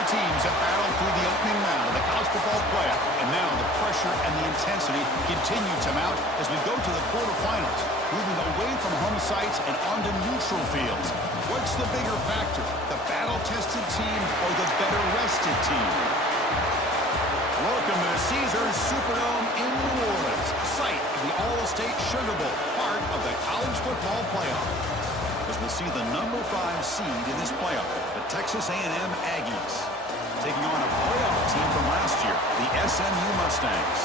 Four teams have battled through the opening round of the college football playoff, and now the pressure and the intensity continue to mount as we go to the quarterfinals, moving away from home sites and onto neutral fields. What's the bigger factor, the battle-tested team or the better-rested team? Welcome to Caesars Superdome in New Orleans, site of the All-State Sugar Bowl, part of the college football playoff. As we'll see the number 5 seed in this playoff, the Texas A&M Aggies, taking on a playoff team from last year, the SMU Mustangs.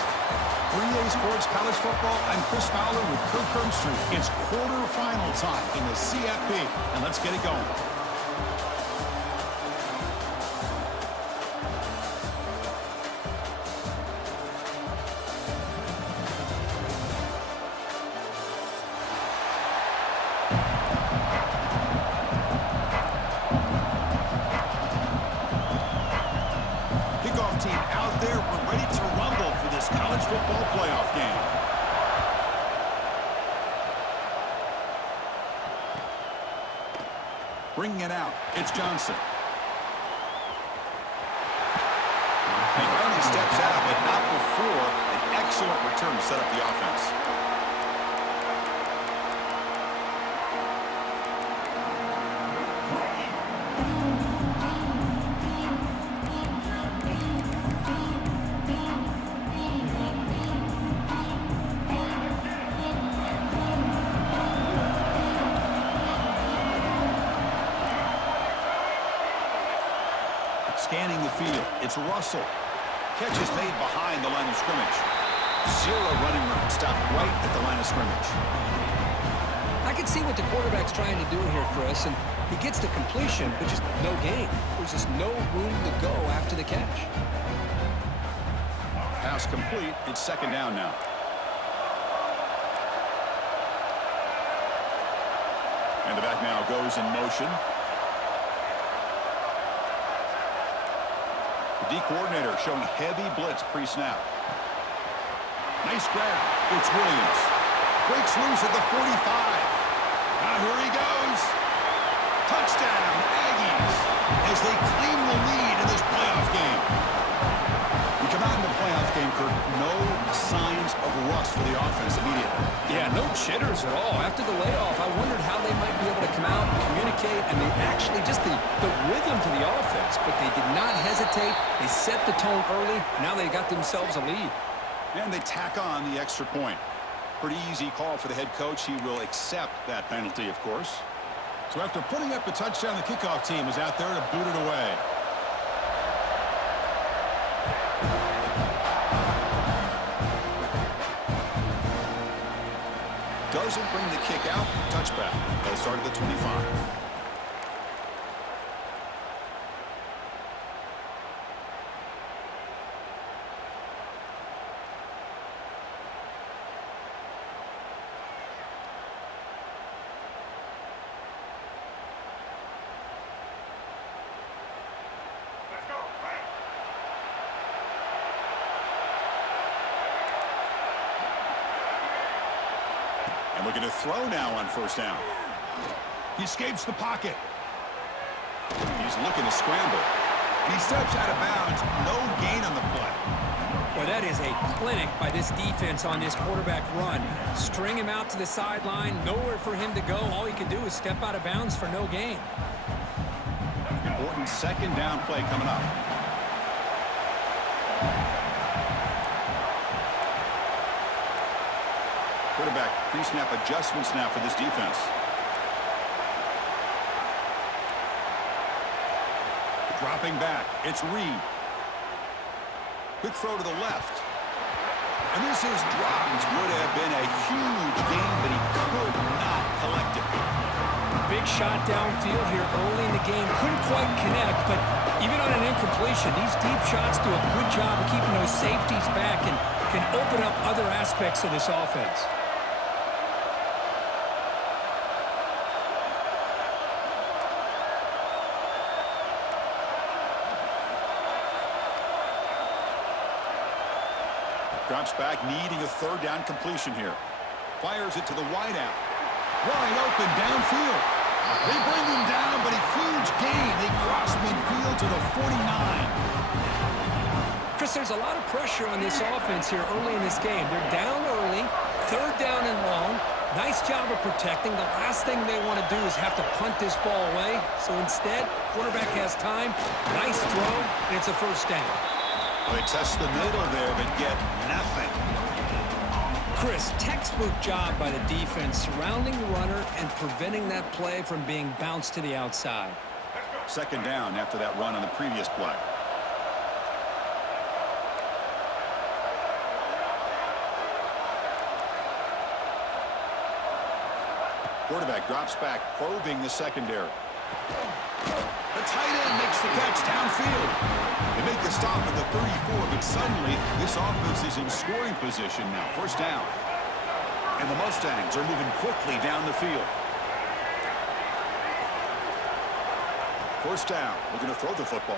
3A Sports College Football, I'm Chris Fowler with Kirk Herbstreit. It's quarterfinal time in the CFB, and let's get it going. Team out there, we're ready to rumble for this college football playoff game. Bringing it out, it's Johnson. He finally steps out, but not before an excellent return to set up the offense. Scanning the field, it's Russell. Catch is made behind the line of scrimmage. Zero running room, stopped right at the line of scrimmage. I can see what the quarterback's trying to do here, Chris, and he gets the completion, but just no gain. There's just no room to go after the catch. Pass complete, it's second down now. And the back now goes in motion. The D-coordinator showing heavy blitz pre-snap. Nice grab. It's Williams. Breaks loose at the 45. Now here he goes. Touchdown, Aggies, as they claim the lead in this playoff game. We come out in the playoff game, Kirk. No signs of rust for the offense immediately. Yeah, no jitters at all. After the layoff, I wondered how they might be able to come out and communicate, and they actually just the rhythm to the offense, but they did not hesitate. They set the tone early. Now they got themselves a lead. And they tack on the extra point. Pretty easy call for the head coach. He will accept that penalty, of course. So after putting up the touchdown, the kickoff team is out there to boot it away. Doesn't bring the kick out. Touchback. They'll start at the 25. And looking to throw now on first down. He escapes the pocket. He's looking to scramble. And he steps out of bounds. No gain on the play. Well, that is a clinic by this defense on this quarterback run. String him out to the sideline. Nowhere for him to go. All he can do is step out of bounds for no gain. Important second down play coming up. Quarterback pre-snap adjustments now for this defense. Dropping back, it's Reed. Quick throw to the left. And this is dropped. Would have been a huge gain, but he could not collect it. Big shot downfield here early in the game. Couldn't quite connect, but even on an incompletion, these deep shots do a good job of keeping those safeties back and can open up other aspects of this offense. Drops back, needing a third down completion here. Fires it to the wideout. Wide open downfield. They bring him down, but a huge gain. They cross midfield to the 49. there's a lot of pressure on this offense here early in this game. They're down early, third down and long. Nice job of protecting. The last thing they want to do is have to punt this ball away. So instead, quarterback has time. Nice throw, and it's a first down. Well, they test the middle there, but get nothing. Chris, textbook job by the defense surrounding the runner and preventing that play from being bounced to the outside. Second down after that run on the previous play. Quarterback drops back, probing the secondary. The tight end makes the catch downfield. They make the stop at the 34, but suddenly this offense is in scoring position now. First down. And the Mustangs are moving quickly down the field. First down. We're going to throw the football.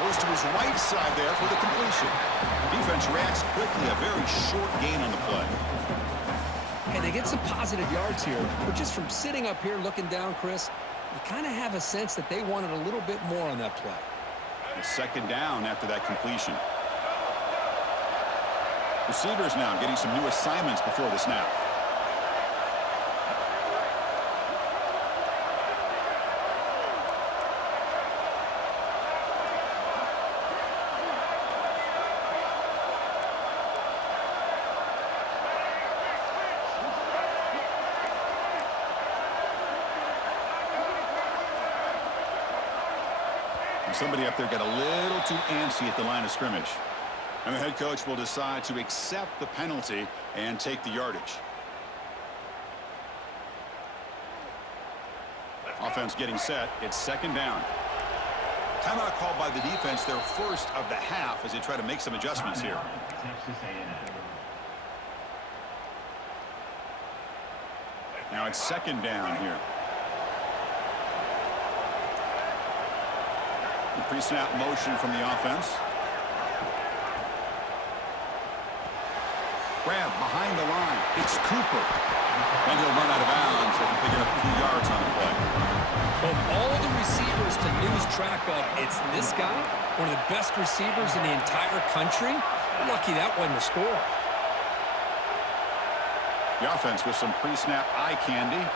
Goes to his right side there for the completion. Defense reacts quickly. A very short gain on the play. Hey, they get some positive yards here, but just from sitting up here looking down, Chris, you kind of have a sense that they wanted a little bit more on that play. A second down after that completion. Receivers now getting some new assignments before the snap. Somebody up there got a little too antsy at the line of scrimmage. And the head coach will decide to accept the penalty and take the yardage. Offense getting set. It's second down. Timeout called by the defense, their first of the half, as they try to make some adjustments here. Now it's second down here. Pre-snap motion from the offense. Grab behind the line. It's Cooper. And he'll run out of bounds after picking up a few yards on the play. Of all the receivers to lose track of, it's this guy, one of the best receivers in the entire country. Lucky that wasn't a score. The offense with some pre-snap eye candy.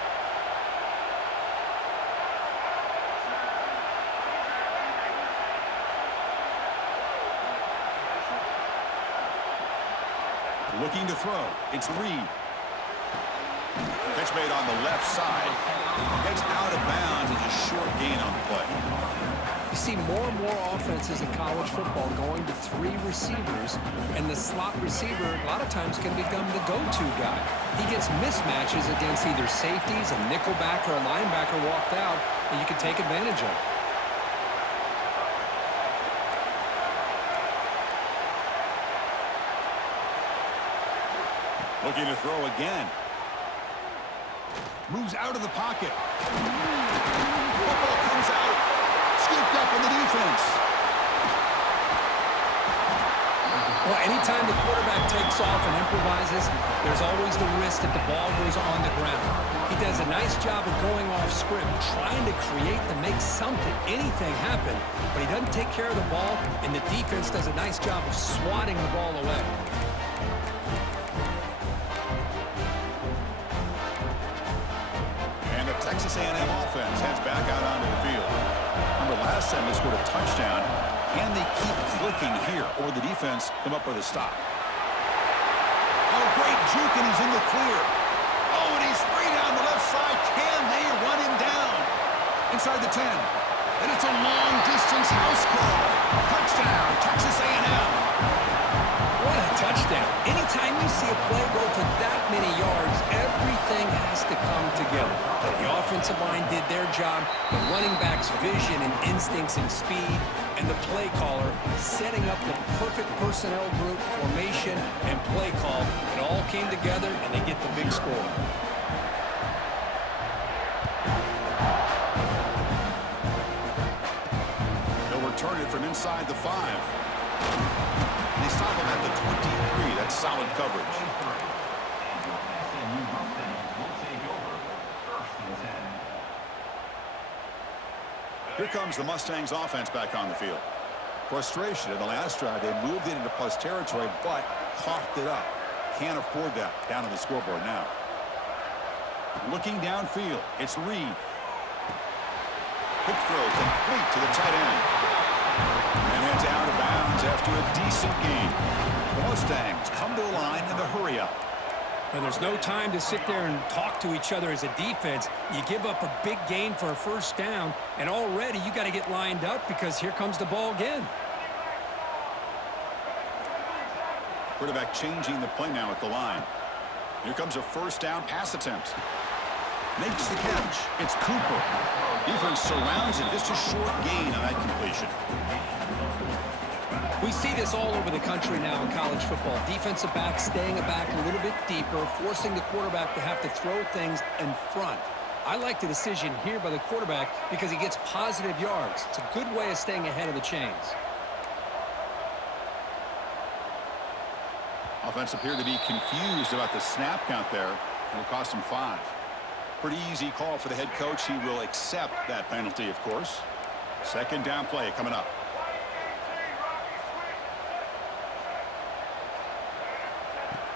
Looking to throw. It's Reed. Catch made on the left side. Gets out of bounds. It's a short gain on the play. You see more and more offenses in college football going to three receivers, and the slot receiver a lot of times can become the go-to guy. He gets mismatches against either safeties, a nickelback, or a linebacker walked out, and you can take advantage of it. Looking to throw again. Moves out of the pocket. Football comes out. Scooped up on the defense. Well, anytime the quarterback takes off and improvises, there's always the risk that the ball goes on the ground. He does a nice job of going off script, trying to create to make something, anything happen, but he doesn't take care of the ball, and the defense does a nice job of swatting the ball away. Texas A&M offense heads back out onto the field. Remember, last time they scored a touchdown. Can they keep clicking here, or the defense come up with a stop? Oh, great juke, and he's in the clear. Oh, and he's free down the left side. Can they run him down? Inside the 10. And it's a long-distance house call. Touchdown, Texas A&M. What a touchdown. Anytime you see a play go for that many yards, everything has to come together. The offensive line did their job, the running back's vision and instincts and speed, and the play caller setting up the perfect personnel group, formation, and play call. It all came together, and they get the big score. They'll return it from inside the 5. They stop him at the 23. That's solid coverage. Here comes the Mustangs offense back on the field. Frustration in the last drive. They moved it into plus territory, but coughed it up. Can't afford that down on the scoreboard now. Looking downfield, it's Reed. Quick throw complete to the tight end. And it's out of bounds after a decent gain. The Mustangs come to the line in the hurry-up. And there's no time to sit there and talk to each other as a defense. You give up a big gain for a first down, and already you got to get lined up because here comes the ball again. Quarterback changing the play now at the line. Here comes a first down pass attempt. Makes the catch. It's Cooper. Defense surrounds it. Just a short gain on that completion. We see this all over the country now in college football. Defensive backs staying back a little bit deeper, forcing the quarterback to have to throw things in front. I like the decision here by the quarterback because he gets positive yards. It's a good way of staying ahead of the chains. Offense appeared to be confused about the snap count there. It'll cost him 5. Pretty easy call for the head coach. He will accept that penalty, of course. Second down play coming up.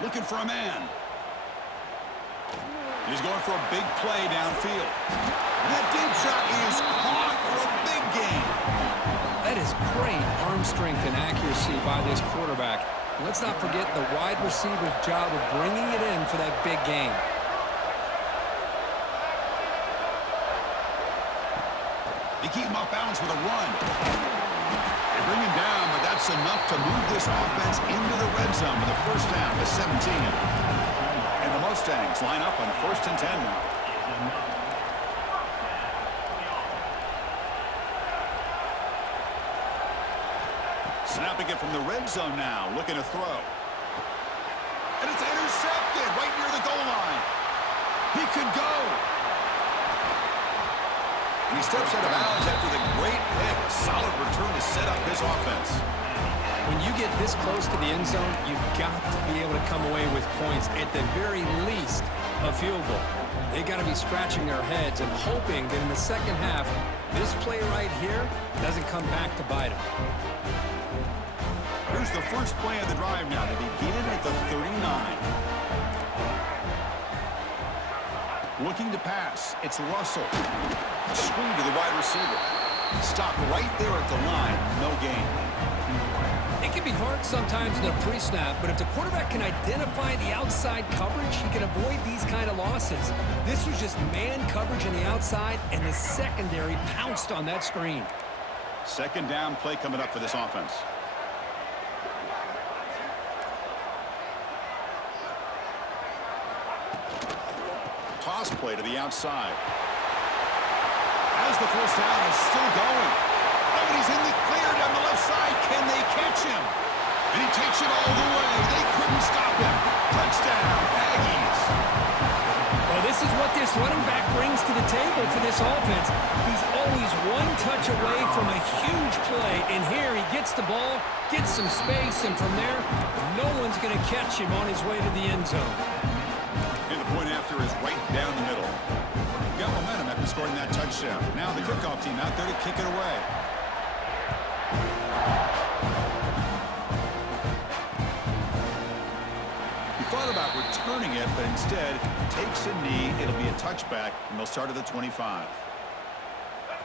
Looking for a man. He's going for a big play downfield. And that deep shot is caught for a big gain. That is great arm strength and accuracy by this quarterback. Let's not forget the wide receiver's job of bringing it in for that big gain. They keep him off balance with a run. They bring him down, but that's enough to move this offense into the red zone with a first down to 17. And the Mustangs line up on 1st and 10 now. Snapping it from the red zone now, looking to throw. And it's intercepted right near the goal line. He could go. And he steps out of bounds after the great pick. A solid return to set up his offense. When you get this close to the end zone, you've got to be able to come away with points. At the very least, a field goal. They got to be scratching their heads and hoping that in the second half, this play right here doesn't come back to bite them. Here's the first play of the drive now to begin at the 39. Looking to pass. It's Russell. Swing to the wide receiver. Stop right there at the line. No gain. It can be hard sometimes in a pre-snap, but if the quarterback can identify the outside coverage, he can avoid these kind of losses. This was just man coverage on the outside, and the secondary pounced on that screen. Second down play coming up for this offense. Toss play to the outside. As the first down is still going. Oh, and he's in the clear down the left side. Can they catch him? And he takes it all the way. They couldn't stop him. Touchdown, Aggies. Well, this is what this running back brings to the table for this offense. He's always one touch away from a huge play. And here he gets the ball, gets some space, and from there, no one's going to catch him on his way to the end zone. And the point after is right down the middle. Got momentum after scoring that touchdown. Now the kickoff team out there to kick it away. He thought about returning it, but instead takes a knee. It'll be a touchback, and they'll start at the 25.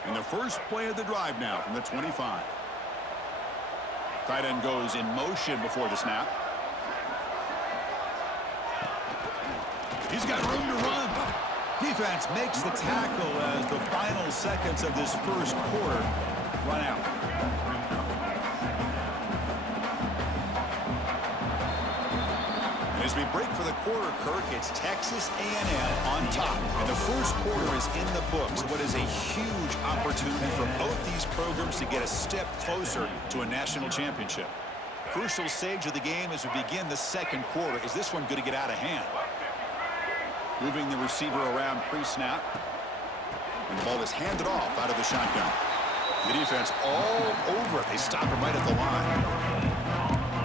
And the first play of the drive now from the 25. Tight end goes in motion before the snap. He's got room to run. Defense makes the tackle as the final seconds of this first quarter run out. As we break for the quarter, Kirk, it's Texas A&M on top. And the first quarter is in the books. What is a huge opportunity for both these programs to get a step closer to a national championship. Crucial stage of the game as we begin the second quarter. Is this one going to get out of hand? Moving the receiver around pre-snap. And the ball is handed off out of the shotgun. The defense all over it. They stop him right at the line.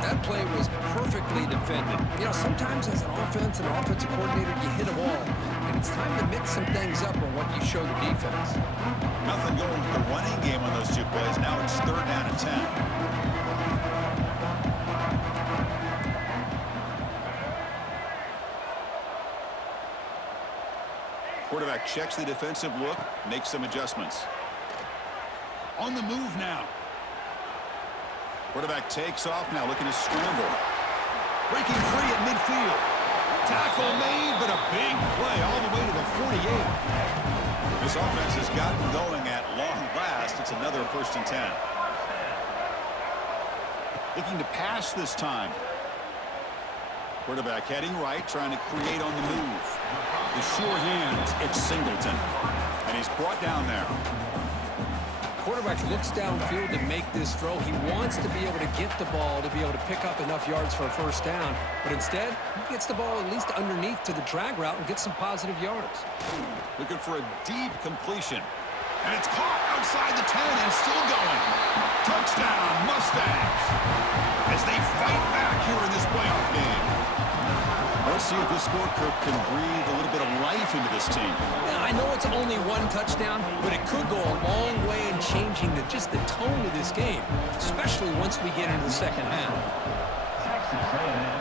That play was perfectly defended. You know, sometimes as an offensive coordinator, you hit a wall. And it's time to mix some things up on what you show the defense. Nothing going with the running game on those 2 plays. Now it's 3rd down and 10. Quarterback checks the defensive look, makes some adjustments. On the move now. Quarterback takes off now, looking to scramble. Breaking free at midfield. Tackle made, but a big play all the way to the 48. This offense has gotten going at long last. It's another 1st and 10. Looking to pass this time. Quarterback heading right, trying to create on the move. The sure hands, it's Singleton. And he's brought down there. Quarterback looks downfield to make this throw. He wants to be able to get the ball to be able to pick up enough yards for a 1st down. But instead, he gets the ball at least underneath to the drag route and gets some positive yards. Looking for a deep completion. And it's caught outside the 10 and still going. Touchdown, Mustangs. As they fight back here in this playoff game. Let's see if this scorecard can breathe a little bit of life into this team. Yeah, I know it's only 1 touchdown, but it could go a long way in changing just the tone of this game, especially once we get into the 2nd half. Texas A&M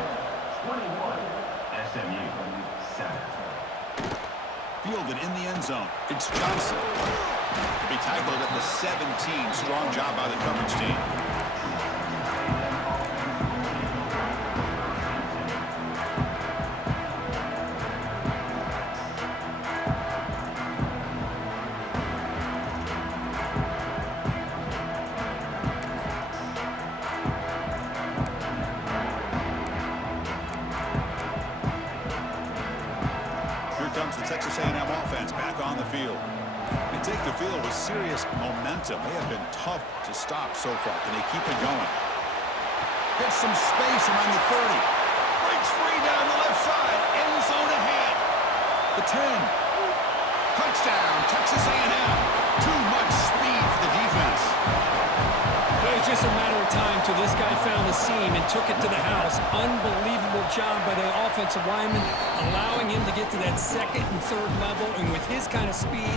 21, SMU 7. Fielded in the end zone. It's Johnson. To be tackled at the 17. Strong job by the coverage team. The Texas A&M offense back on the field. They take the field with serious momentum. They have been tough to stop so far. Can they keep it going? Gets some space around the 30. Breaks free down the left side. End zone ahead. The 10. Touchdown, Texas A&M. Too much speed for the defense. It was just a matter of time till this guy found the seam and took it to the house. Unbelievable job by the offensive lineman, allowing him to get to that 2nd and 3rd level, and with his kind of speed,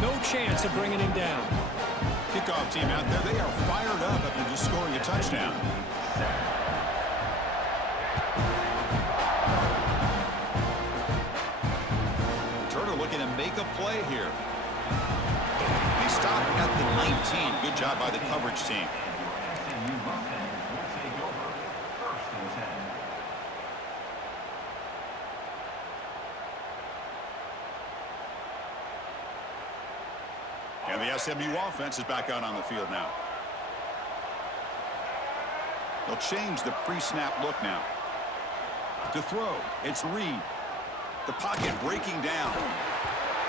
no chance of bringing him down. Kickoff team out there, they are fired up after just scoring a touchdown. Turner looking to make a play here. They stop at the 19. Good job by the coverage team. And the SMU offense is back out on the field now. They'll change the pre-snap look now. To throw, it's Reed. The pocket breaking down.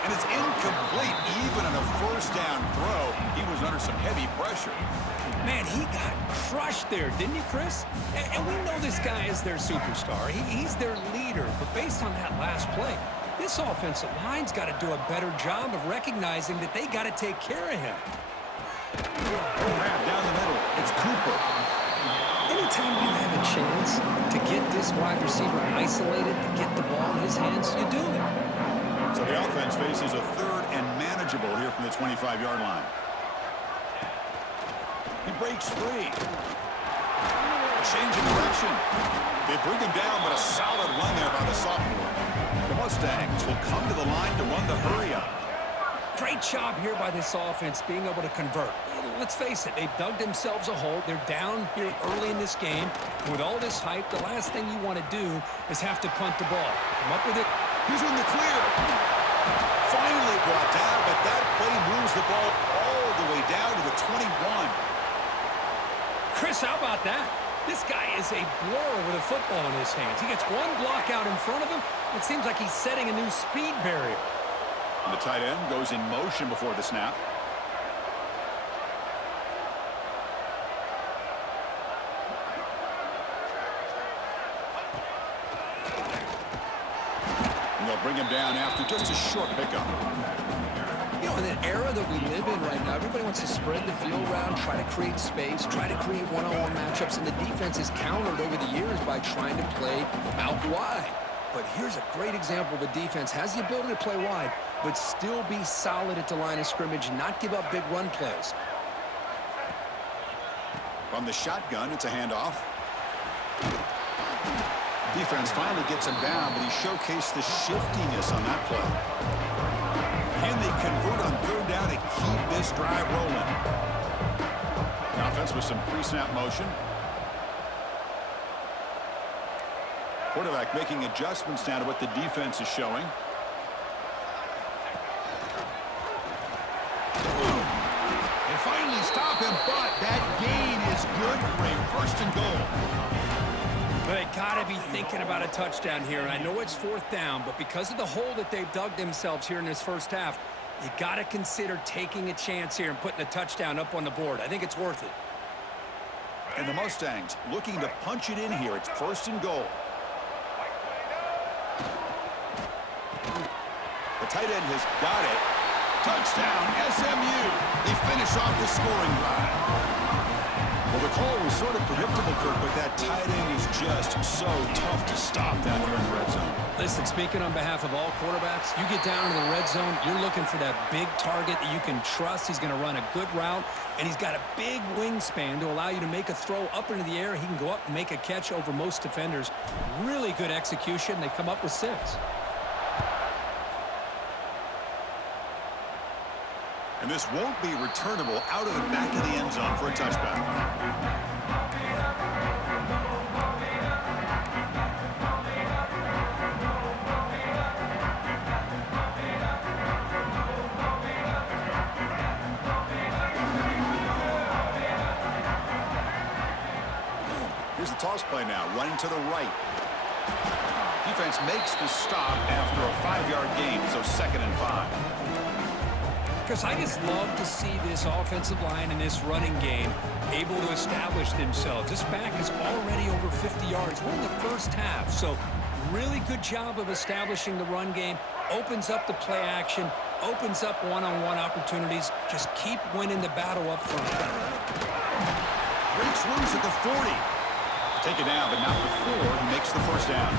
And it's incomplete. Even on a 1st down throw, he was under some heavy pressure. Man, he got crushed there, didn't he, Chris? And we know this guy is their superstar. He's their leader. But based on that last play, this offensive line's got to do a better job of recognizing that they got to take care of him. Grab down the middle. It's Cooper. Anytime you have a chance to get this wide receiver isolated, to get the ball in his hands, you do it. So the offense faces a 3rd and manageable here from the 25-yard line. He breaks free. A change in direction. They bring him down, but a solid run there by the sophomore. The Mustangs will come to the line to run the hurry-up. Great job here by this offense being able to convert. Let's face it, they've dug themselves a hole. They're down here early in this game. And with all this hype, the last thing you want to do is have to punt the ball. Come up with it. He's in the clear. Finally brought down, but that play moves the ball all the way down to the 21. Chris, how about that? This guy is a blower with a football in his hands. He gets one block out in front of him. It seems like he's setting a new speed barrier. And the tight end goes in motion before the snap. And they'll bring him down after just a short pickup. You know, in an era that we live in right now, everybody wants to spread the field around, try to create space, try to create one-on-one matchups, and the defense is countered over the years by trying to play out wide. But here's a great example. The defense has the ability to play wide, but still be solid at the line of scrimmage and not give up big run plays. From the shotgun, it's a handoff. Defense finally gets him down, but he showcased the shiftiness on that play. Can they convert on third down and keep this drive rolling? The offense with some pre-snap motion. Quarterback making adjustments now to what the defense is showing. They finally stop him, but that gain is good for a first and goal. They got to be thinking about a touchdown here. And I know it's fourth down, but because of the hole that they've dug themselves here in this first half, you got to consider taking a chance here and putting a touchdown up on the board. I think it's worth it. And the Mustangs looking to punch it in here. It's first and goal. The tight end has got it. Touchdown, SMU. They finish off the scoring drive. Well, the call was sort of predictable, Kirk, but that tight end is just so tough to stop down here in the red zone. Listen, speaking on behalf of all quarterbacks, you get down to the red zone, you're looking for that big target that you can trust. He's going to run a good route, and he's got a big wingspan to allow you to make a throw up into the air. He can go up and make a catch over most defenders. Really good execution. They come up with 6. And this won't be returnable out of the back of the end zone for a touchback. Here's the toss play now, running to the right. Defense makes the stop after a 5-yard gain, so 2nd and 5. Chris, I just love to see this offensive line in this running game able to establish themselves. This back is already over 50 yards. We're in the first half, so really good job of establishing the run game. Opens up the play action, opens up one-on-one opportunities. Just keep winning the battle up front. Breaks loose at the 40. Take it down, but not before he makes the first down.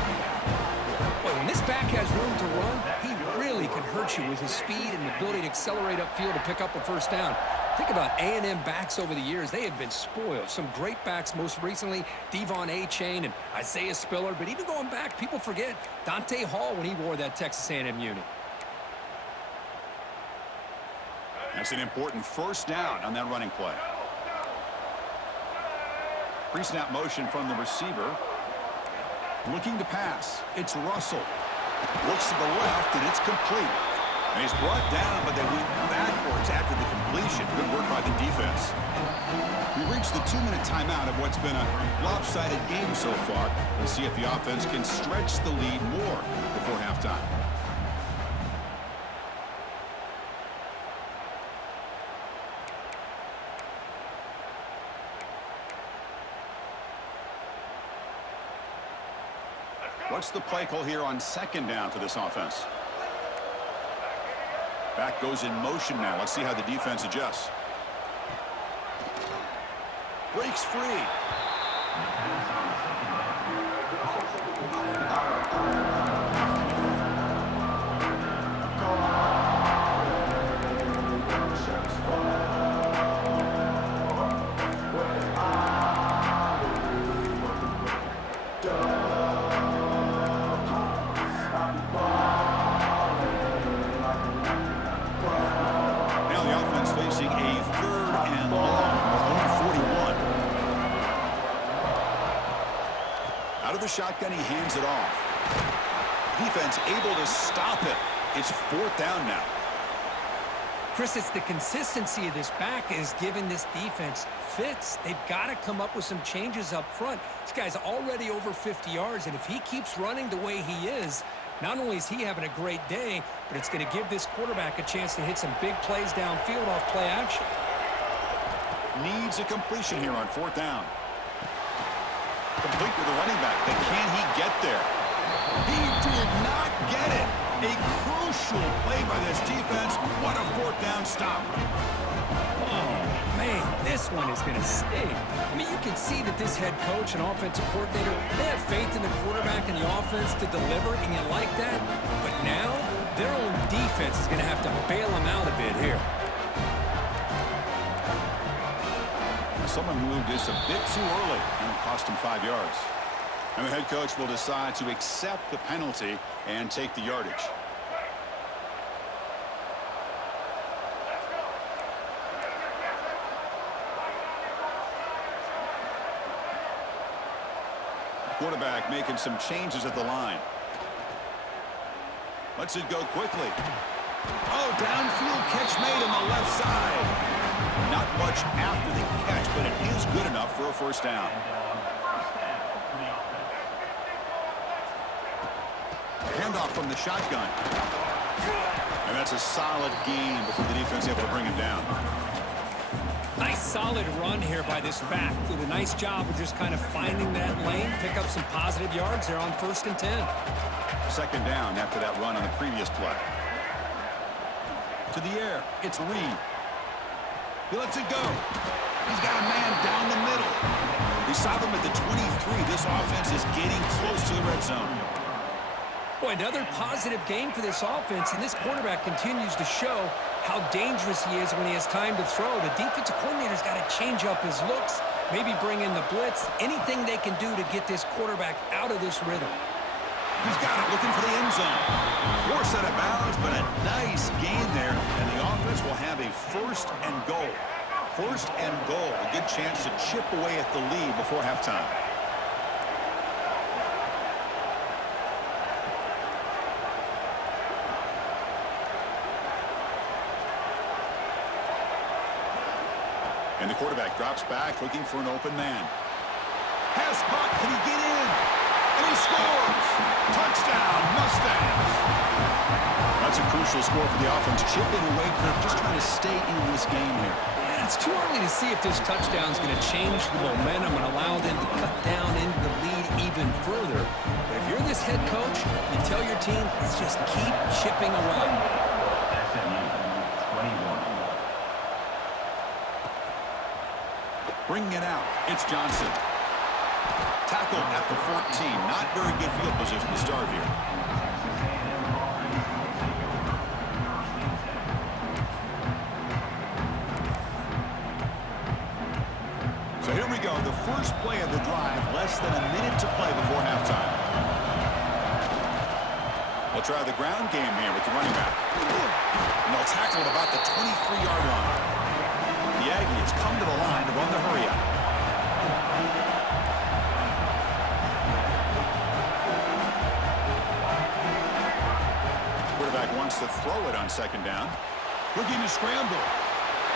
Boy, when this back has room to run, he really can hurt you with his speed and the ability to accelerate upfield to pick up a first down. Think about A&M backs over the years. They have been spoiled. Some great backs, most recently Devon A-Chain and Isaiah Spiller. But even going back, people forget Dante Hall when he wore that Texas A&M unit. That's an important first down on that running play. Pre-snap motion from the receiver. Looking to pass. It's Russell. Looks to the left, and it's complete. And he's brought down, but they went backwards after the completion. Good work by the defense. We reached the 2-minute timeout of what's been a lopsided game so far. Let's see if the offense can stretch the lead more before halftime. What's the play call here on 2nd down for this offense? Back goes in motion now. Let's see how the defense adjusts. Breaks free. Shotgun, he hands it off. Defense able to stop it. It's 4th down now. Chris, it's the consistency of this back is giving this defense fits. They've got to come up with some changes up front. This guy's already over 50 yards, and if he keeps running the way he is, not only is he having a great day, but it's going to give this quarterback a chance to hit some big plays downfield off play action. Needs a completion here on 4th down. Complete with the running back, but can he get there? He did not get it. A crucial play by this defense. What a 4th down stop. Oh, man, this this one is going to sting. I mean, you can see that this head coach and offensive coordinator, they have faith in the quarterback and the offense to deliver, and you like that. But now, their own defense is going to have to bail them out a bit here. Someone moved this a bit too early, and it cost him 5 yards. And the head coach will decide to accept the penalty and take the yardage. Quarterback making some changes at the line. Lets it go quickly. Oh, downfield catch made on the left side. Not much after the catch, but it is good enough for a first down. Handoff from the shotgun. And that's a solid gain before the defense is able to bring him down. Nice solid run here by this back. Did a nice job of just kind of finding that lane, pick up some positive yards there on 1st and 10. Second down after that run on the previous play. To the air, it's Reed. He lets it go. He's got a man down the middle. We saw them at the 23. This offense is getting close to the red zone. Boy, another positive game for this offense, and this quarterback continues to show how dangerous he is when he has time to throw. The defensive coordinator's got to change up his looks, maybe bring in the blitz, anything they can do to get this quarterback out of this rhythm. He's got it, looking for the end zone. Poor set of bounds, but a nice gain there, and the offense will have a 1st and goal. 1st and goal, a good chance to chip away at the lead before halftime. And the quarterback drops back, looking for an open man. Pass caught, can he get in? And he scores! Touchdown, Mustangs! That's a crucial score for the offense. Chipping away, Kirk, just trying to stay in this game here. Yeah, it's too early to see if this touchdown is going to change the momentum and allow them to cut down into the lead even further. But if you're this head coach, you tell your team, let's just keep chipping away. SMU 21. Bringing it out, it's Johnson. Tackled at the 14. Not very good field position to start here. So here we go, the first play of the drive, less than a minute to play before halftime. They'll try the ground game here with the running back. And they'll tackle at about the 23-yard line. The Aggies come to the line to run the hurry-up. Quarterback wants to throw it on 2nd down. Looking to scramble.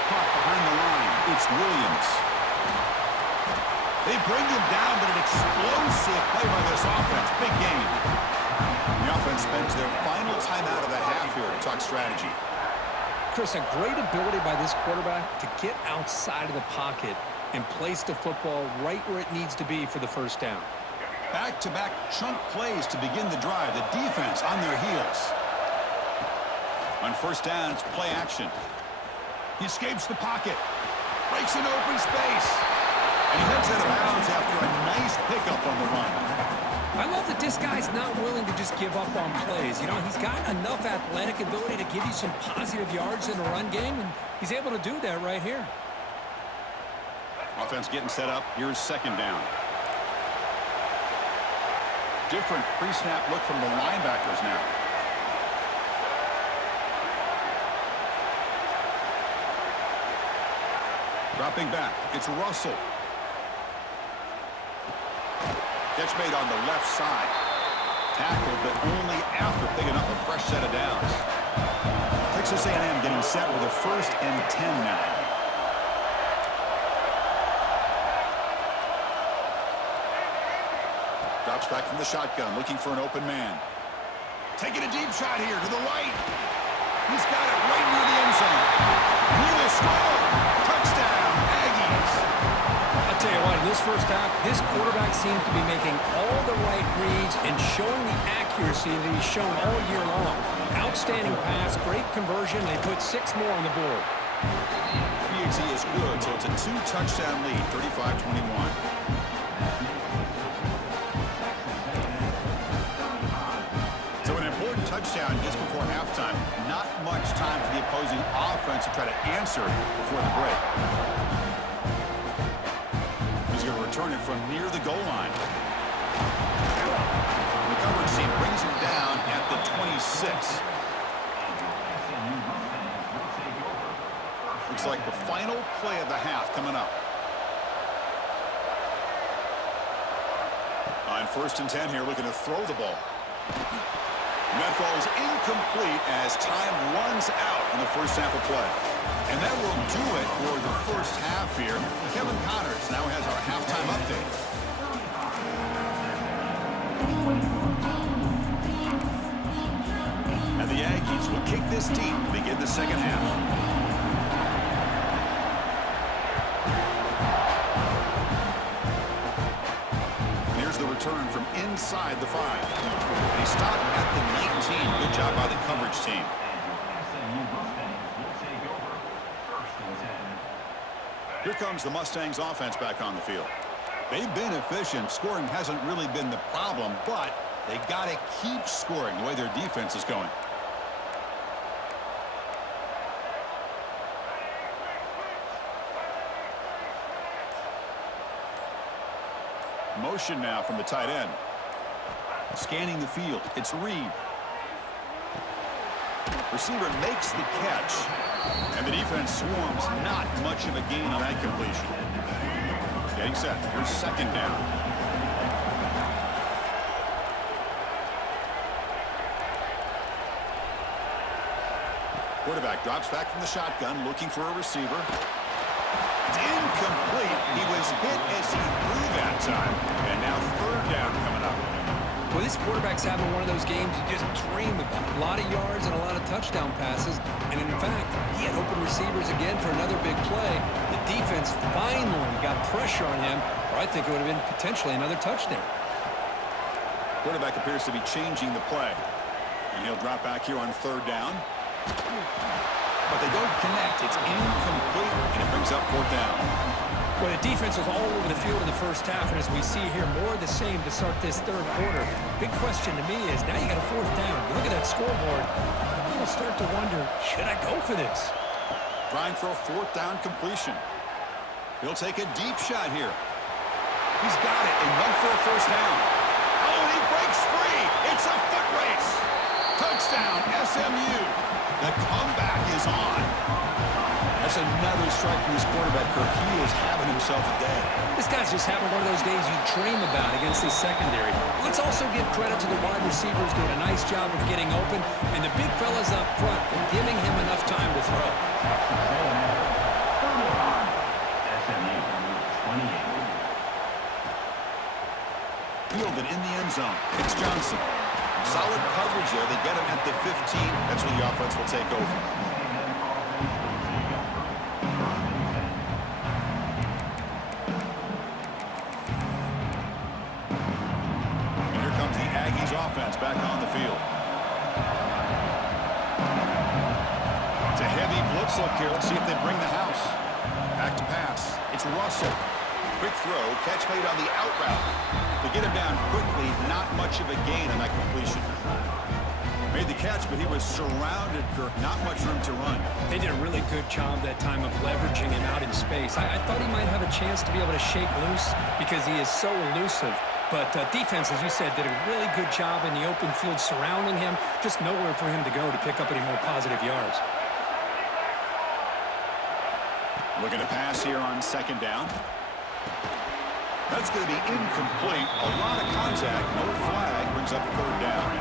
Caught behind the line. It's Williams. They bring him down, but an explosive play by this offense. Big game. The offense spends their final timeout of the half here to talk strategy. Chris, a great ability by this quarterback to get outside of the pocket and place the football right where it needs to be for the first down. Back-to-back chunk plays to begin the drive. The defense on their heels. On 1st down, it's play action. He escapes the pocket. Breaks an open space. And he heads out of bounds after a nice pickup on the run. I love that this guy's not willing to just give up on plays. You know, he's got enough athletic ability to give you some positive yards in the run game, and he's able to do that right here. Offense getting set up. Here's 2nd down. Different pre-snap look from the linebackers now. Dropping back. It's Russell. Catch made on the left side. Tackled, but only after picking up a fresh set of downs. Texas A&M getting set with a 1st and 10 now. Drops back from the shotgun, looking for an open man. Taking a deep shot here to the right. He's got it right near the end zone. He will score. Touchdown, Aggies. I'll tell you what, in this first half, this quarterback seems to be making all the right reads and showing the accuracy that he's shown all year long. Outstanding pass, great conversion. They put 6 more on the board. The efficiency is good, so it's a 2-touchdown lead, 35-21. So an important touchdown just before halftime. Not much time for the opposing offense to try to answer before the break. He's going to return it from near the goal line. The coverage team brings him down at the 26. Looks like the final play of the half coming up. On 1st and 10 here, looking to throw the ball. And that ball is incomplete as time runs out in the first half of play. And that will do it for the first half here. Kevin Connors now has our halftime update. And the Aggies will kick this deep to begin the second half. Return from inside the 5. And he stopped at the 19. Good job by the coverage team. Here comes the Mustangs offense back on the field. They've been efficient. Scoring hasn't really been the problem, but they got to keep scoring the way their defense is going. Motion now from the tight end. Scanning the field. It's Reed. Receiver makes the catch. And the defense swarms. Not much of a gain on that completion. Getting set. Here's second down. Quarterback drops back from the shotgun, looking for a receiver. It's incomplete. He was hit as he threw that time. And now third down coming up. Well, this quarterback's having one of those games you just dream about. A lot of yards and a lot of touchdown passes. And in fact, he had open receivers again for another big play. The defense finally got pressure on him, or I think it would have been potentially another touchdown. Quarterback appears to be changing the play. And he'll drop back here on third down. But they don't connect. It's incomplete, and it brings up fourth down. Well, the defense was all over the field in the first half, and as we see here, more of the same to start this third quarter. Big question to me is, now you got a fourth down. You look at that scoreboard, and you'll start to wonder, should I go for this? Trying for a fourth down completion. He'll take a deep shot here. He's got it and run for a first down. Oh, and he breaks free. It's a foot race. Touchdown, SMU. The comeback is on. That's another strike from his quarterback, Kirk. He is having himself a day. This guy's just having one of those days you dream about against his secondary. Let's also give credit to the wide receivers doing a nice job of getting open, and the big fellas up front for giving him enough time to throw. SMU 28. Fielded in the end zone. It's Johnson. Solid coverage there. They get him at the 15. That's where the offense will take over. And here comes the Aggies offense back on the field. It's a heavy blitz look here. Let's see if they bring the house. Back to pass. It's Russell. Quick throw. Catch made on the out route. To get him down quickly, not much of a gain on that completion. Made the catch, but he was surrounded, Kirk. Not much room to run. They did a really good job that time of leveraging him out in space. I thought he might have a chance to be able to shake loose because he is so elusive. But defense, as you said, did a really good job in the open field surrounding him. Just nowhere for him to go to pick up any more positive yards. Looking to pass here on second down. That's going to be incomplete. A lot of contact. No flag. Brings up third down.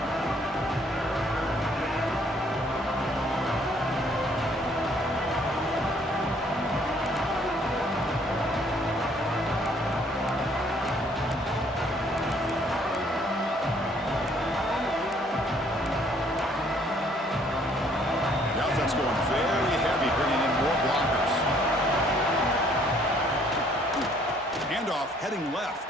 The offense going very heavy, bringing in more blockers. Handoff heading left.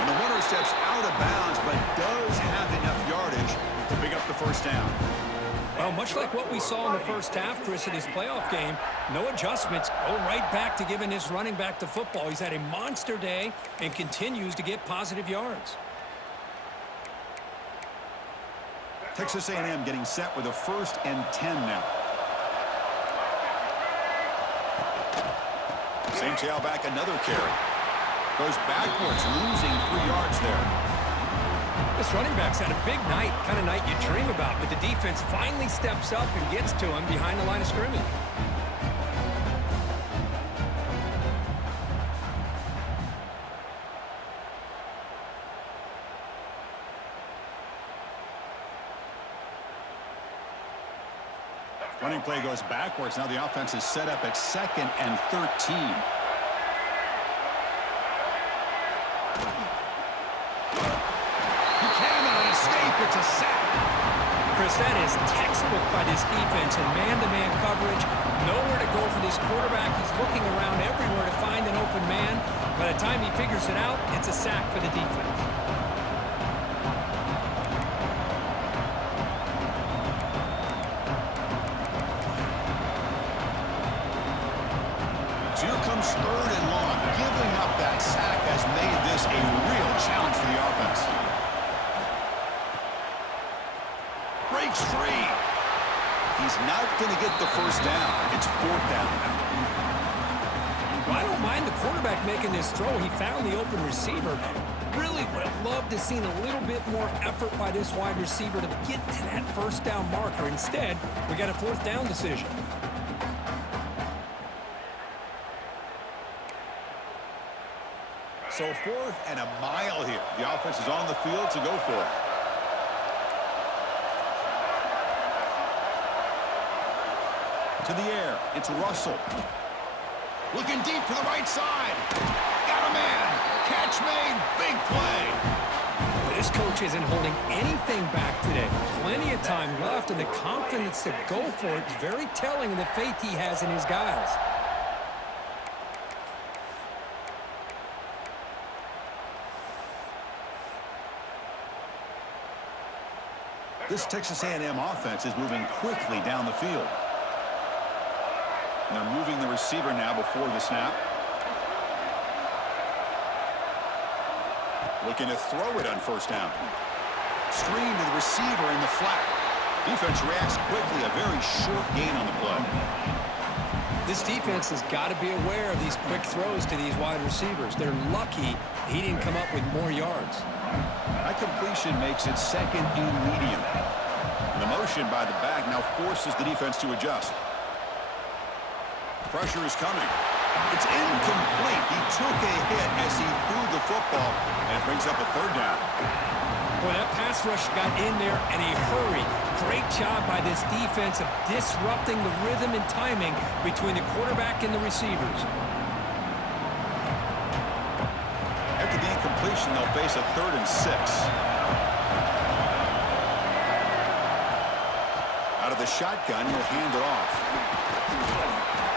And the runner steps out of bounds, but does have enough yardage to pick up the first down. Well, much like what we saw in the first half, Chris, in his playoff game, no adjustments. Go right back to giving his running back the football. He's had a monster day and continues to get positive yards. Texas A&M getting set with a 1st and 10 now. Same tailback, another carry. Goes backwards, losing 3 yards there. This running back's had a big night, kind of night you dream about, but the defense finally steps up and gets to him behind the line of scrimmage. Running play goes backwards. Now the offense is set up at 2nd and 13. It's a sack. Chris, that is textbook by this defense in man-to-man coverage. Nowhere to go for this quarterback. He's looking around everywhere to find an open man. By the time he figures it out, it's a sack for the defense. So here comes 3rd and long. Giving up that sack has made this a real challenge for the offense. Breaks free. He's not going to get the 1st down. It's 4th down now. Well, I don't mind the quarterback making this throw. He found the open receiver. Really would have loved to have seen a little bit more effort by this wide receiver to get to that 1st down marker. Instead, we got a 4th down decision. So 4th and a mile here. The offense is on the field to go for it. To the air, it's Russell. Looking deep to the right side. Got a man. Catch made. Big play. Well, this coach isn't holding anything back today. Plenty of time left, and the confidence to go for it is very telling of the faith he has in his guys. This Texas A&M offense is moving quickly down the field. And they're moving the receiver now before the snap. Looking to throw it on 1st down. Screen to the receiver in the flat. Defense reacts quickly. A very short gain on the play. This defense has got to be aware of these quick throws to these wide receivers. They're lucky he didn't come up with more yards. That completion makes it 2nd and medium. The motion by the back now forces the defense to adjust. Pressure is coming. It's incomplete. He took a hit as he threw the football, and it brings up a 3rd down. Boy, that pass rush got in there in a hurry. Great job by this defense of disrupting the rhythm and timing between the quarterback and the receivers. After the incompletion, they'll face a 3rd and 6. Out of the shotgun, he'll hand it off.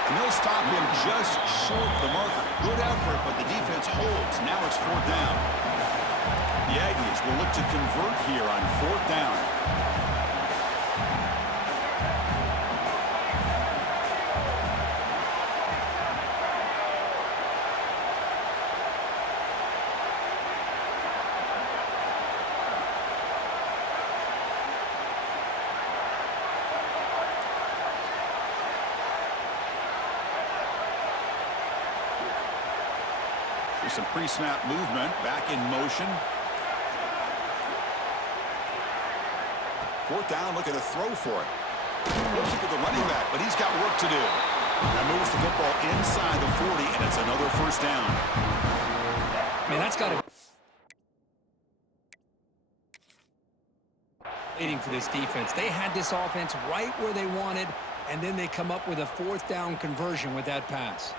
And they'll stop him just short of the marker. Good effort, but the defense holds. Now it's 4th down. The Aggies will look to convert here on 4th down. Some pre-snap movement, back in motion. 4th down, looking to throw for it. Flips it to the running back, but he's got work to do. That moves the football inside the 40, and it's another 1st down. Man, that's got to... Waiting for this defense. They had this offense right where they wanted, and then they come up with a 4th down conversion with that pass.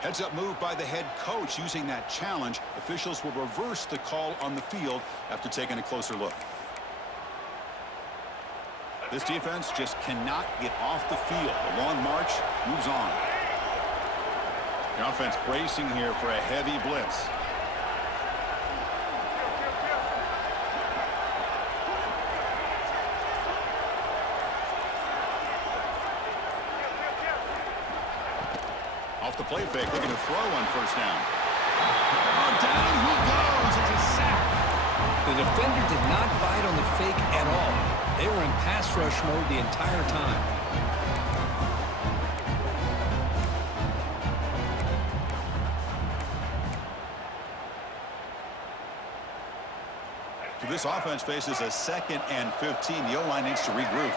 Heads-up move by the head coach. Using that challenge, officials will reverse the call on the field after taking a closer look. This defense just cannot get off the field. The long march moves on. The offense bracing here for a heavy blitz. the play fake, looking to throw on first down. Oh, down he goes. It's a sack. The defender did not bite on the fake at all. They were in pass rush mode the entire time. This offense faces a 2nd and 15. The O-line needs to regroup.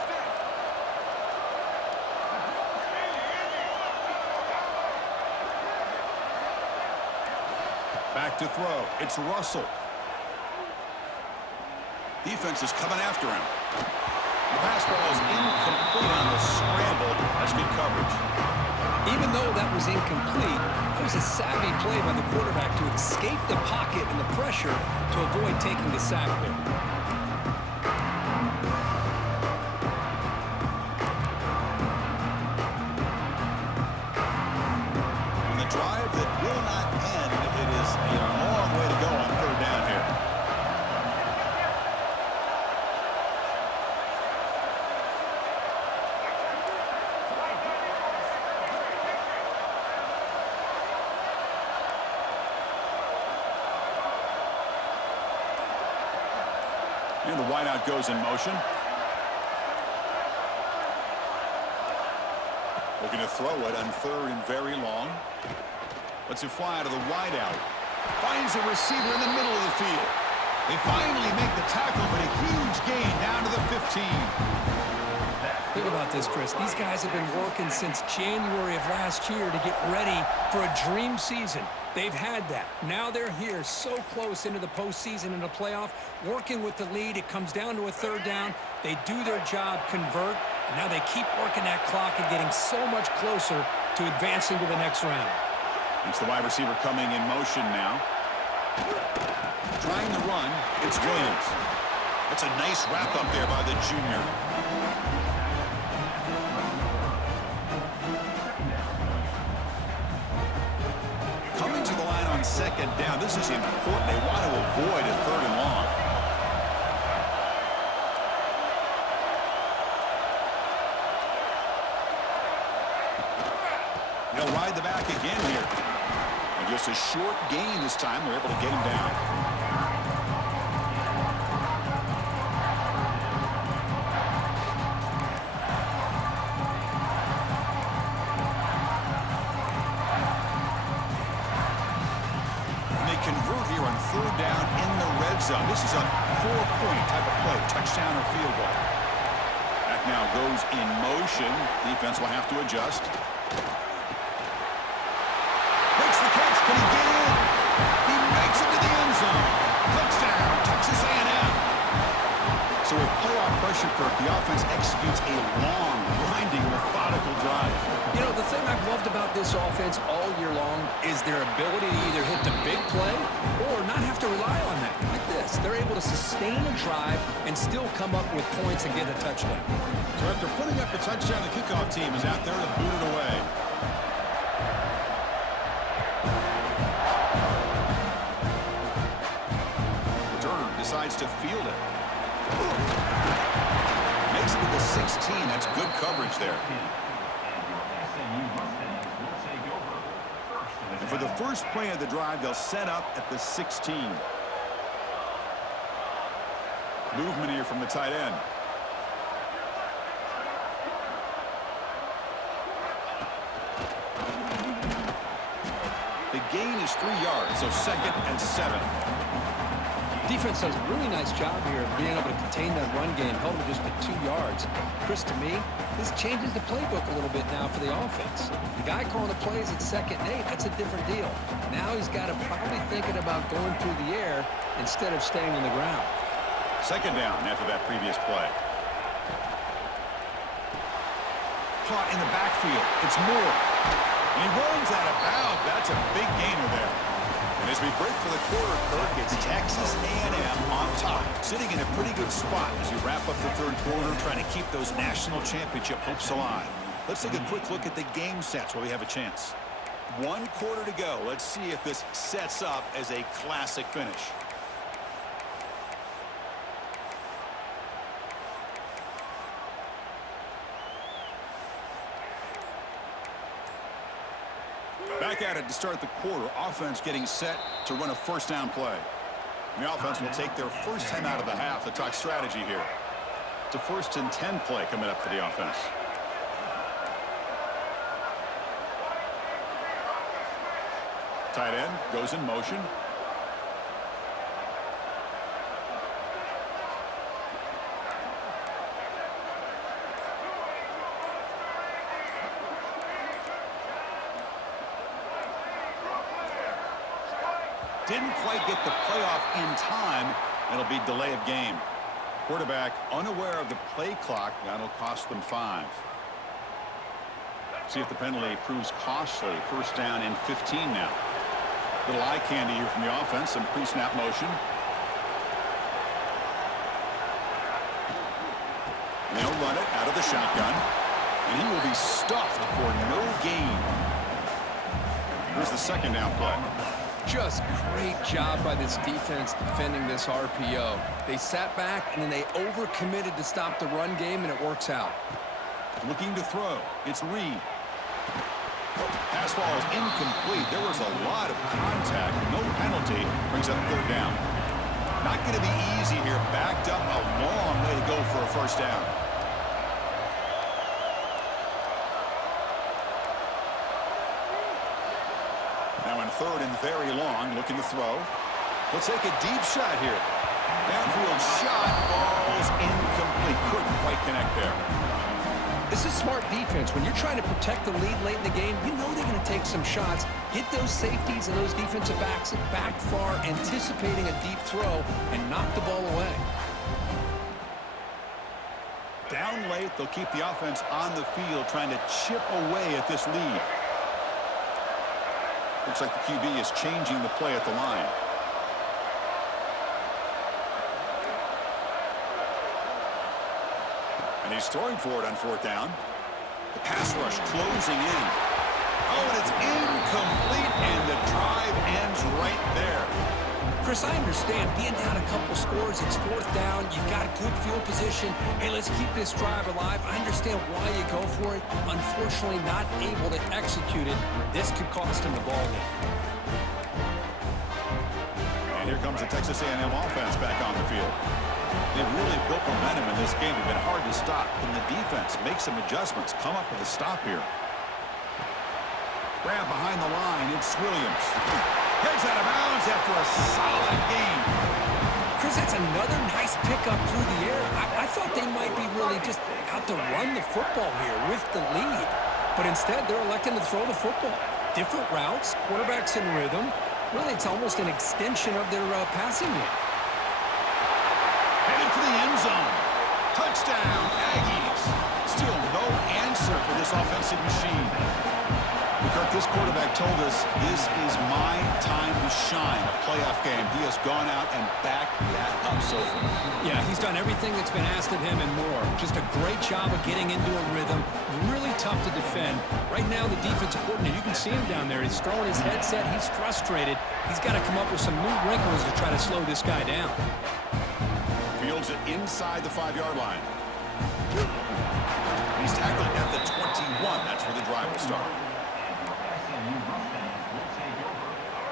Back to throw. It's Russell. Defense is coming after him. The pass ball is incomplete on the scramble. That's good coverage. Even though that was incomplete, it was a savvy play by the quarterback to escape the pocket and the pressure to avoid taking the sack there. On the drive that will not end, it is a long way to go on third down here. And the wideout goes in motion. Looking to throw it on 3rd and very long. Lets it fly out of the wideout. Finds a receiver in the middle of the field. They finally make the tackle, but a huge gain down to the 15. Think about this, Chris. These guys have been working since January of last year to get ready for a dream season. They've had that. Now they're here so close into the postseason and the playoff, working with the lead. It comes down to a 3rd down. They do their job, convert, and now they keep working that clock and getting so much closer to advancing to the next round. It's the wide receiver coming in motion now. Trying to run, it's Williams. That's a nice wrap up there by the junior. Coming to the line on 2nd down. This is important. They want to avoid a 3rd and long. They'll ride the back again here. And just a short gain this time. They're able to get him down. Convert here on 3rd down in the red zone. This is a 4-point type of play, touchdown or field goal. Back now goes in motion. Defense will have to adjust. Makes the catch. Can he get in? He makes it to the end zone. Touchdown, Texas A&M. So with playoff pressure, Kirk, the offense executes a long, grinding, methodical drive. You know, the thing I've loved about this offense all year long is their ability to either hit the big play or not have to rely on that. Like this, they're able to sustain a drive and still come up with points and get a touchdown. So after putting up the touchdown, the kickoff team is out there to boot it away. Returner decides to field it. Makes it to the 16. That's good coverage there. And for the first play of the drive, they'll set up at the 16. Movement here from the tight end. The gain is 3 yards, so 2nd and 7. Defense does a really nice job here of being able to contain that run game, held it just to 2 yards. Chris, to me, this changes the playbook a little bit now for the offense. The guy calling the plays at 2nd and 8, that's a different deal. Now he's got to probably thinking about going through the air instead of staying on the ground. 2nd down after that previous play. Caught in the backfield. It's Moore. And he runs out of bounds. That's a big gainer there. And as we break for the quarter, Kirk, it's Texas A&M on top, sitting in a pretty good spot as we wrap up the 3rd quarter, trying to keep those national championship hopes alive. Let's take a quick look at the game sets while we have a chance. 1 quarter to go. Let's see if this sets up as a classic finish. Back at it to start the quarter. Offense getting set to run a first down play. The offense will take their first time out of the half to talk strategy here. It's a 1st and 10 play coming up for the offense. Tight end goes in motion. Didn't quite get the playoff in time. It'll be delay of game. Quarterback unaware of the play clock. That'll cost them 5. See if the penalty proves costly. First down and 15 now. Little eye candy here from the offense. Some pre-snap motion. And they'll run it out of the shotgun. And he will be stuffed for no gain. Here's the second down play. Just great job by this defense defending this RPO. They sat back and then they overcommitted to stop the run game, and it works out. Looking to throw. It's Reed. Pass ball is incomplete. There was a lot of contact. No penalty. Brings up 3rd down. Not going to be easy here. Backed up a long way to go for a first down. Now in 3rd and very long, looking to throw. He'll take a deep shot here. Downfield shot falls incomplete. Couldn't quite connect there. This is smart defense. When you're trying to protect the lead late in the game, you know they're going to take some shots, get those safeties and those defensive backs back far, anticipating a deep throw, and knock the ball away. Down late, they'll keep the offense on the field, trying to chip away at this lead. Looks like the QB is changing the play at the line. And he's throwing for it on 4th down. The pass rush closing in. Oh, and it's incomplete, and the drive ends right there. Chris, I understand being down a couple scores, it's 4th down, you've got a good field position. Hey, let's keep this drive alive. I understand why you go for it. Unfortunately, not able to execute it. This could cost him the ball game. And here comes the Texas A&M offense back on the field. They've really built momentum in this game. It's been hard to stop. Can the defense make some adjustments? Come up with a stop here. Grab behind the line. It's Williams. Heads out of bounds after a solid gain. Chris, that's another nice pickup through the air. I thought they might be really just out to run the football here with the lead. But instead, they're electing to throw the football. Different routes, quarterbacks in rhythm. Really, it's almost an extension of their passing game. Headed for the end zone. Touchdown, Aggies. Still no answer for this offensive machine. Kirk, this quarterback told us this is my time to shine. A playoff game. He has gone out and backed that up so far. Yeah, he's done everything that's been asked of him and more. Just a great job of getting into a rhythm. Really tough to defend. Right now, the defensive coordinator, you can see him down there. He's throwing his headset. He's frustrated. He's got to come up with some new wrinkles to try to slow this guy down. Fields it inside the 5-yard line. He's tackled at the 21. That's where the drive will start.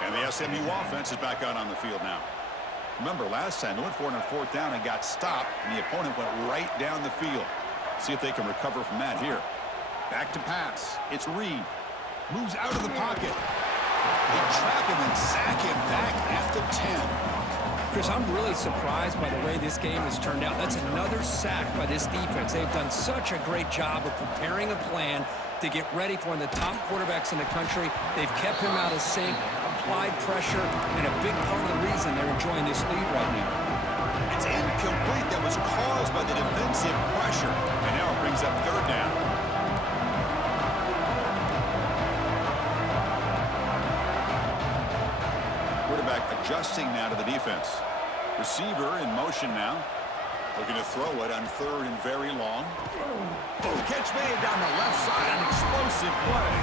And the SMU offense is back out on the field now. Remember, last time they went for it on 4th down and got stopped, and the opponent went right down the field. See if they can recover from that here. Back to pass. It's Reed. Moves out of the pocket. They trap him and sack him back at the 10. Chris, I'm really surprised by the way this game has turned out. That's another sack by this defense. They've done such a great job of preparing a plan to get ready for one of the top quarterbacks in the country. They've kept him out of sync, applied pressure, and a big part of the reason they're enjoying this lead right now. It's incomplete. That was caused by the defensive pressure. And now it brings up 3rd down. Quarterback adjusting now to the defense. Receiver in motion now. Looking to throw it on 3rd and very long. Catch made down the left side. An explosive play.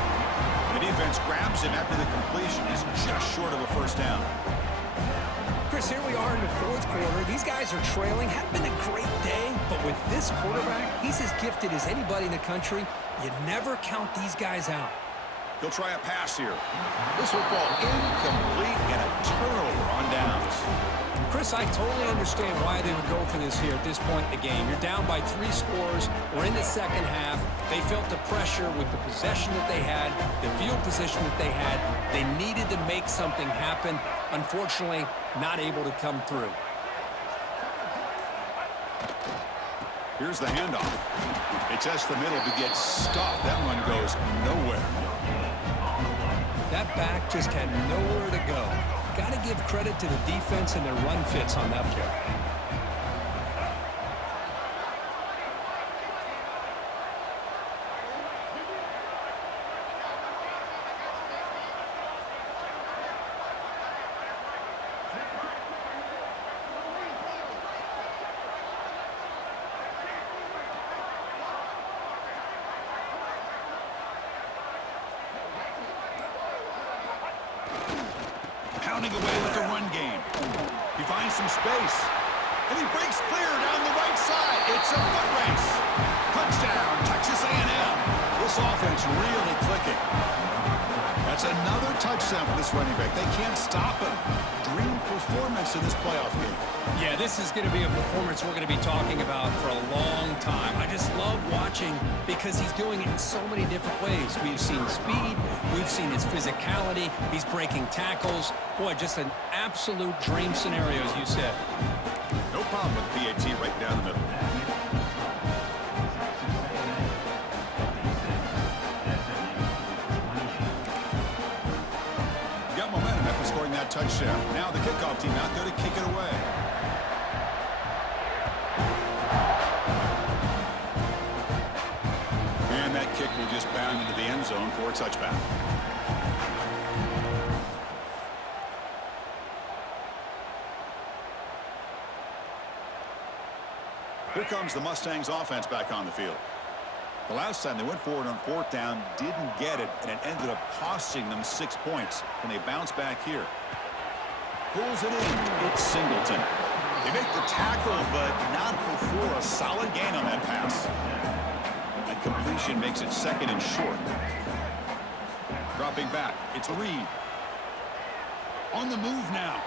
The defense grabs him after the completion. He's just short of a first down. Chris, here we are in the 4th quarter. These guys are trailing. Hadn't been a great day, but with this quarterback, he's as gifted as anybody in the country. You never count these guys out. He'll try a pass here. This will fall incomplete and a turnover on downs. Chris, I totally understand why they would go for this here at this point in the game. You're down by 3 scores. We're in the second half. They felt the pressure with the possession that they had, the field position that they had. They needed to make something happen. Unfortunately, not able to come through. Here's the handoff. They test the middle to get stuffed. That one goes nowhere. That back just had nowhere to go. Got to give credit to the defense and their run fits on that play. Pounding away with the run game. He finds some space. And he breaks clear down the right side. It's a foot race. Touchdown, Texas A&M. This offense really clicking. That's another touchdown for this running back. They can't stop him. Dream performance in this playoff game. Yeah, this is going to be a performance we're going to be talking about for a long time. I just love watching because he's doing it in so many different ways. We've seen speed. We've seen his physicality. He's breaking tackles. Boy, just an absolute dream scenario, as you said. No problem with PAT right down the middle. Got momentum after scoring that touchdown. Now the kickoff team out there to kick it away. And that kick will just bound into the end zone for a touchback. Here comes the Mustangs offense back on the field. The last time they went forward on 4th down, didn't get it, and it ended up costing them 6 points. And they bounce back here. Pulls it in. It's Singleton. They make the tackle, but not before a solid gain on that pass. That completion makes it 2nd and short. Dropping back. It's Reed. On the move now.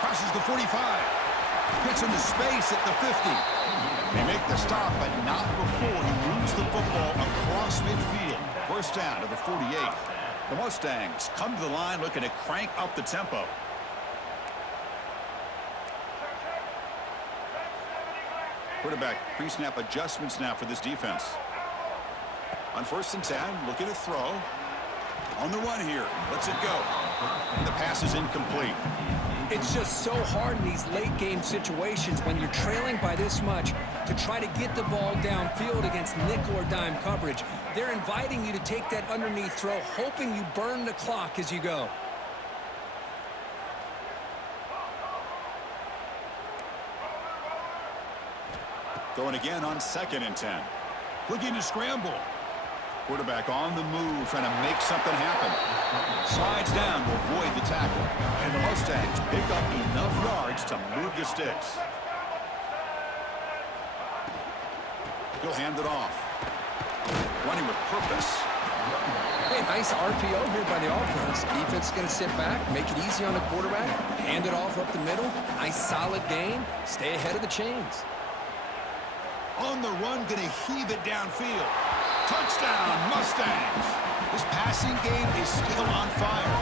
Crosses the 45. Gets into space at the 50. They make the stop, but not before he moves the football across midfield. First down to the 48. The Mustangs come to the line looking to crank up the tempo. Quarterback pre-snap adjustments now for this defense. On 1st and 10, looking to throw. On the run here. Lets it go. And the pass is incomplete. It's just so hard in these late-game situations when you're trailing by this much to try to get the ball downfield against nickel or dime coverage. They're inviting you to take that underneath throw, hoping you burn the clock as you go. Going again on 2nd and 10. Looking to scramble. Quarterback on the move, trying to make something happen. Slides down to avoid the tackle. And the Mustangs pick up enough yards to move the sticks. He'll hand it off. Running with purpose. Hey, nice RPO here by the offense. Defense is going to sit back, make it easy on the quarterback, hand it off up the middle. Nice solid gain. Stay ahead of the chains. On the run, going to heave it downfield. Touchdown, Mustangs. This passing game is still on fire.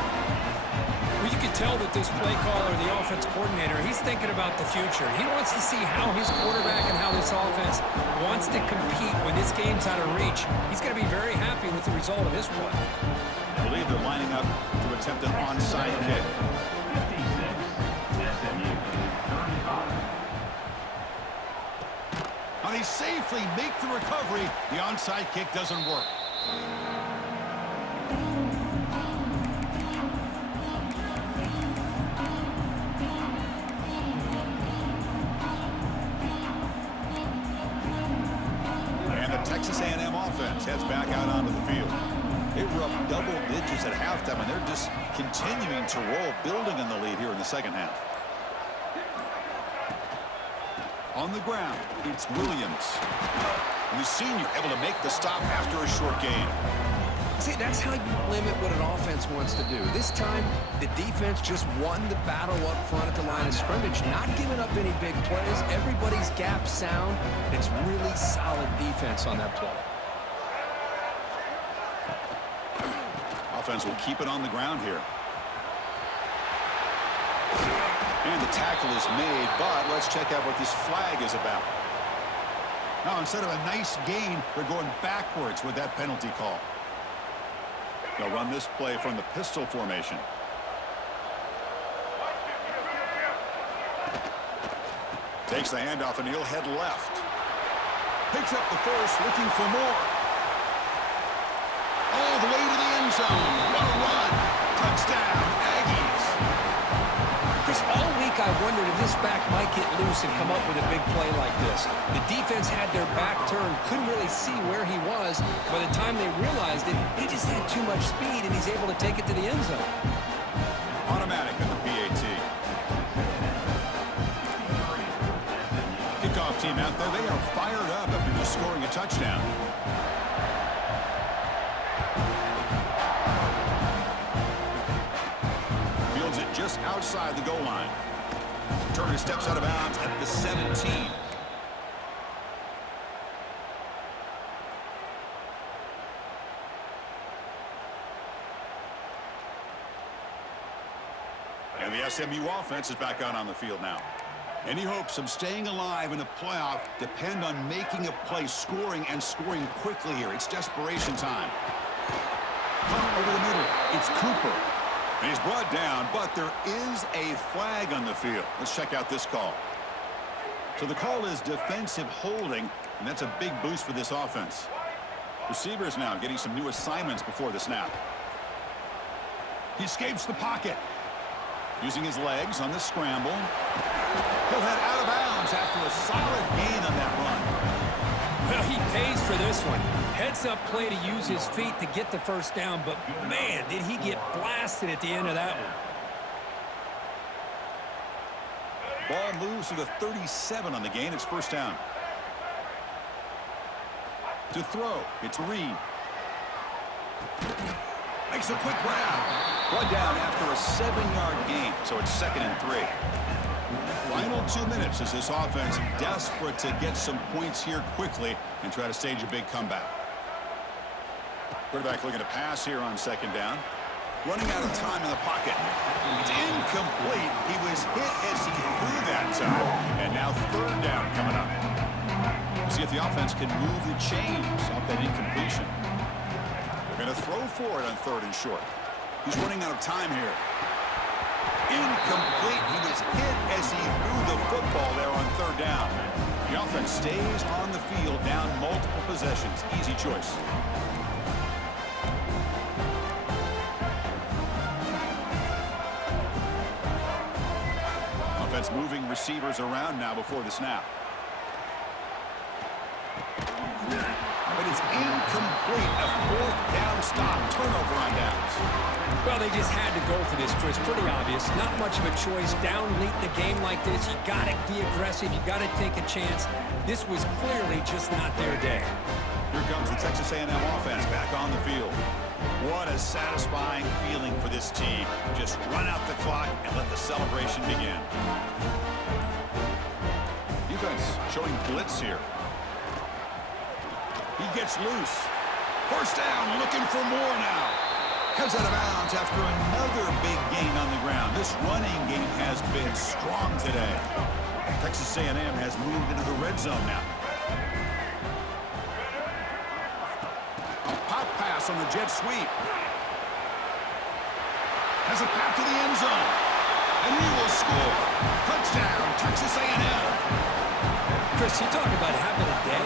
Well, you can tell that this play caller, the offense coordinator, he's thinking about the future. He wants to see how his quarterback and how this offense wants to compete when this game's out of reach. He's going to be very happy with the result of this play. I believe they're lining up to attempt an onside kick. 56, SMU, 35. Now they safely make the recovery. The onside kick doesn't work. And the Texas A&M offense heads back out onto the field. They were up double digits at halftime, and they're just continuing to roll, building on the lead here in the second half. On the ground, it's Williams. And the senior able to make the stop after a short gain. See, that's how you limit what an offense wants to do. This time, the defense just won the battle up front at the line of scrimmage, not giving up any big plays. Everybody's gap sound. It's really solid defense on that play. Offense will keep it on the ground here. And the tackle is made, but let's check out what this flag is about. Now, instead of a nice gain, they're going backwards with that penalty call. They'll run this play from the pistol formation. Takes the handoff, and he'll head left. Picks up the first, looking for more. All the way to the end zone. What a run. Touchdown, Aggies. Chris, all week I wondered if this back might get loose and come up with a big play like this. The defense had their back turned, couldn't really see where he was. By the time they realized it, he just had too much speed, and he's able to take it to the end zone. Automatic in the PAT. Kickoff team out there. They are fired up after just scoring a touchdown. Fields it just outside the goal line. Turner steps out of bounds at the 17. And the SMU offense is back out on the field now. Any hopes of staying alive in the playoff depend on making a play, scoring, and scoring quickly here. It's desperation time. Over the middle, it's Cooper. And he's brought down, but there is a flag on the field. Let's check out this call. So the call is defensive holding, and that's a big boost for this offense. Receivers now getting some new assignments before the snap. He escapes the pocket. Using his legs on the scramble. He'll head out of bounds after a solid gain on that run. Well, he pays for this one. Heads-up play to use his feet to get the first down, but, man, did he get blasted at the end of that one. Ball moves to the 37 on the gain. It's first down. To throw, it's Reed. Makes a quick grab. Brought down after a 7-yard gain, so it's 2nd and 3. Final 2 minutes as this offense desperate to get some points here quickly and try to stage a big comeback. Quarterback looking to pass here on 2nd down. Running out of time in the pocket. It's incomplete. He was hit as he threw that time. And now 3rd down coming up. We'll see if the offense can move the chains off that incompletion. They're going to throw for it on 3rd and short. He's running out of time here. Incomplete. He was hit as he threw the football there on 3rd down. The offense stays on the field down multiple possessions. Easy choice. Offense moving receivers around now before the snap. But it's incomplete. A 4th down stop. Turnover on downs. Well, they just had to go for this, Chris. Pretty obvious. Not much of a choice. Down late in the game like this, you got to be aggressive. You got to take a chance. This was clearly just not their day. Here comes the Texas A&M offense back on the field. What a satisfying feeling for this team. Just run out the clock and let the celebration begin. Defense showing blitz here. He gets loose. First down, looking for more now. Heads out of bounds after another big gain on the ground. This running game has been strong today. Texas A&M has moved into the red zone now. A pop pass on the jet sweep. Has a path to the end zone. And he will score. Touchdown, Texas A&M. Chris, you talk about having a day.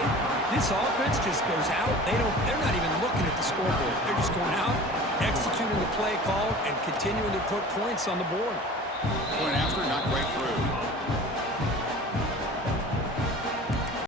This offense just goes out. They're not even looking at the scoreboard. They're just going out, executing the play call, and continuing to put points on the board. Point after, not quite through.